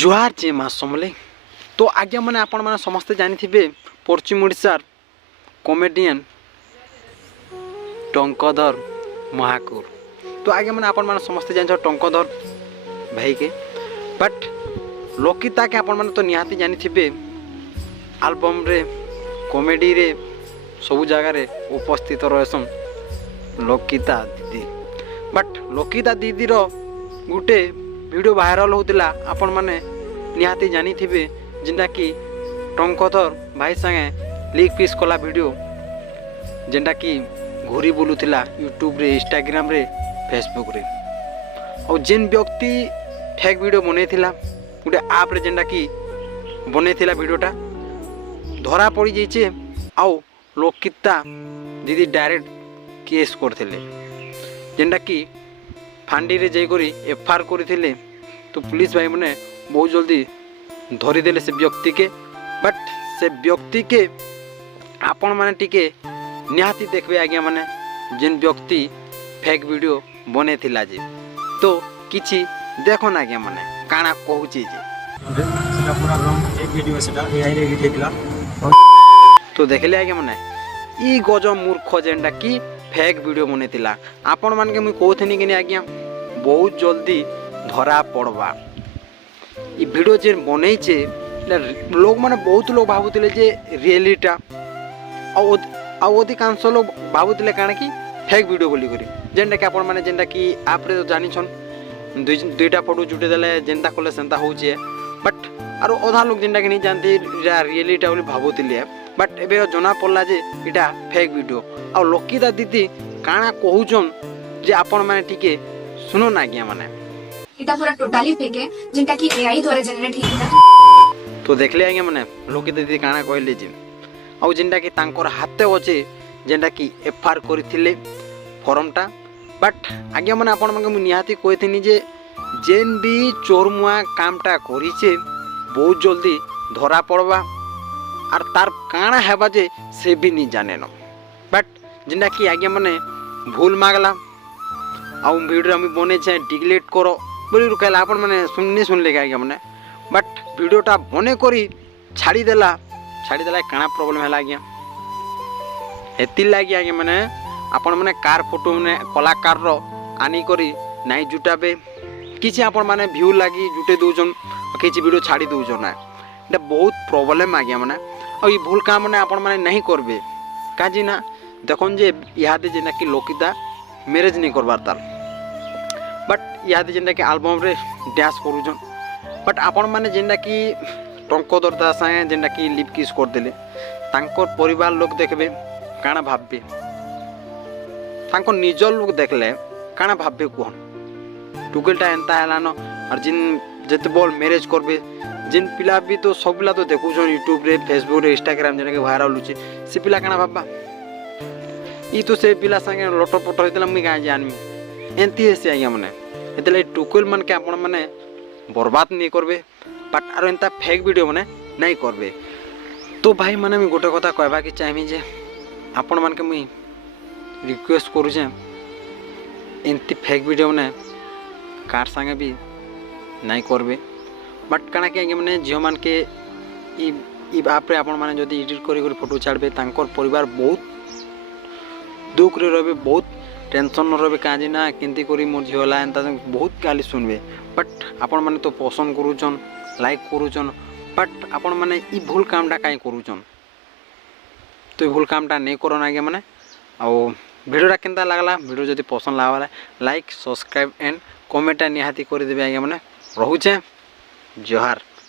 जुहार जे माँ समले तो आज्ञा मैंने आपण मैंने समस्ते जानी थे पश्चिम ओडिशार कॉमेडियन टंकधर महाकुर। तो आज्ञा मैंने आपण मैंने समस्ते जान टंकधर भाई के बट लोकिता के आपण मैंने तो निहाती जानी थे आल्बम रे कॉमेडी रे सब जगार उपस्थित रहसन लोकिता दीदी। बट लोकिता दीदी गोटे वीडियो वायरल होता आपण मैंने निहाती जानी थे जेनटा कि टंकधर भाई संगे लीक पीस कला वीडियो जेनटा कि घूरी बुलूला यूट्यूब रे इंस्टाग्राम रे फेसबुक रे और जेन व्यक्ति फेक वीडियो बनईला गोटे आप रे जेनटा कि बनईला वीडियोटा धरा पड़ी जाइए आउ लोकिता दीदी डायरेक्ट केस करते जेनटा कि फांडी रे जाइकरी एफआईआर करते तो पुलिस भाई मैंने बहुत जल्दी धरीदेले से व्यक्ति के। बट से व्यक्ति के आपण मैंने टिके निहाती देखबे आज्ञा माने जेन व्यक्ति फेक वीडियो बने थिला जे तो किछि देखो ना आज्ञा माने काना कहूची जे सेटा पूरा रंग एक वीडियो सेटा एआई रे देखला तो देखले आज्ञा माने ई गजो मूर्ख जेनटा कि फेक वीडियो बने थिला आपण मान के मुई कहथनी कि आज्ञा बहुत जल्दी धरा पड़वा। ये वीडियो जे बनईचे लोग माने बहुत लोग भावुले जे रियलिटा अधिकांश लोग भावुले काण कि फेक वीडियो बोली करी जेनटा कि आपण माने जेनटा कि आप रे तो जानिछन दुईटा फोटो जुटे देले जेनता कले सेंता होचे। बट आरो अधा लोग जेनटा कि नहीं जानते रियलिटा बोली भावुले बट एबे जना पड़ला जे इटा फेक वीडियो आ लोकिता दीदी काना कहूचन जे आपण माने टिके सुनो ना आज्ञा माने इटा पूरा टोटली फेक है जिनका कि एआई द्वारा जनरेट हिता। तो देखले आज्ञा माने लोकिता दीदी काना कहले जे आ जेनटा कि तांकर हाथे होचे जेनटा कि एफआईआर करथिले फॉर्मटा। बट आज्ञा माने आपण माने निहाती कहथिनी जे जेन भी चोरमुआ कामटा करिचे बहुत जल्दी धरा पड़वा और तार काना हेबा जे से भी नहीं जाने न। बट जेनटा कि आज्ञा माने भूल मागला आ वीडियो हम बने डिलीट करो बोली कहला आपण मैंने नहीं सुनले आज्ञा मैंने। बट वीडियोटा बने करी छाड़ीदेला काना प्रोब्लेम है आज्ञा हेती लगे आज्ञा मैंने आपण मैंने कार फोटो मैंने कलाकार आनी करी नाई जुटाबे किसी आपण मैंने व्यू लगी जुटे दौन किसी वीडियो छाड़ी दौन ना ये बहुत प्रॉब्लम आज्ञा मैंने और ये भूल काम मैंने आपण मैंने नहीं करबे काजी ना देखन जे इहादे जेना कि लोकिता मैरेज नहीं करबार तार बट इहादे जेनटा कि आल्बम रे डांस करूछन। बट आपण माने जेनटा कि टंकधर दा संगे जेनटा कि लिप किस कर देले तांकर परिवार लोग देखबे काना भाबबे तांकर निजर लोग देखले काना भाबबे कोन टुकेलटा एंता हलान और जिन जते बोल मैरेज करबे जिन पिला भी तो सब पिला तो देखुछन यूट्यूब रे फेसबुक रे इंस्टाग्राम जेना कि वायरल होचे से पिला काना भाबबा ई तो से पिला संगे लटो पटो होइतला मुई का जानमी एंती हेसे आज्ञा माने एतले टुकेल मन के आपण माने बर्बाद नहीं करबे बट आरो एंता फेक वीडियो माने नहीं करबे। तो भाई माने मैं गोटे कथा कहबा कि चाहमी जे आपण मान के मुई रिक्वेस्ट करू जे एंती फेक वीडियो माने कार संगे भी नहीं करबे। बट काना के आज्ञा माने जियो मान के ई आप रे आपण माने जदी एडिट करी करी फोटो छाड़बे तांकर परिवार बहुत दुख रे रहे बहुत टेंशन रहे कहीं ना केंती करी मोर झीला एंता बहुत गाली सुनबे। बट आपण माने तो पसंद करूचन लाइक करूचन बट आपण माने ई भूल कामटा कहीं करूचन तो भूल कामटा नहीं करन आगे माने आउ वीडियोटा केंता लागला वीडियो जदी पसंद लागला लाइक सब्सक्राइब एंड कमेंट निहाती कर देबे आगे माने रहुचे जोहार।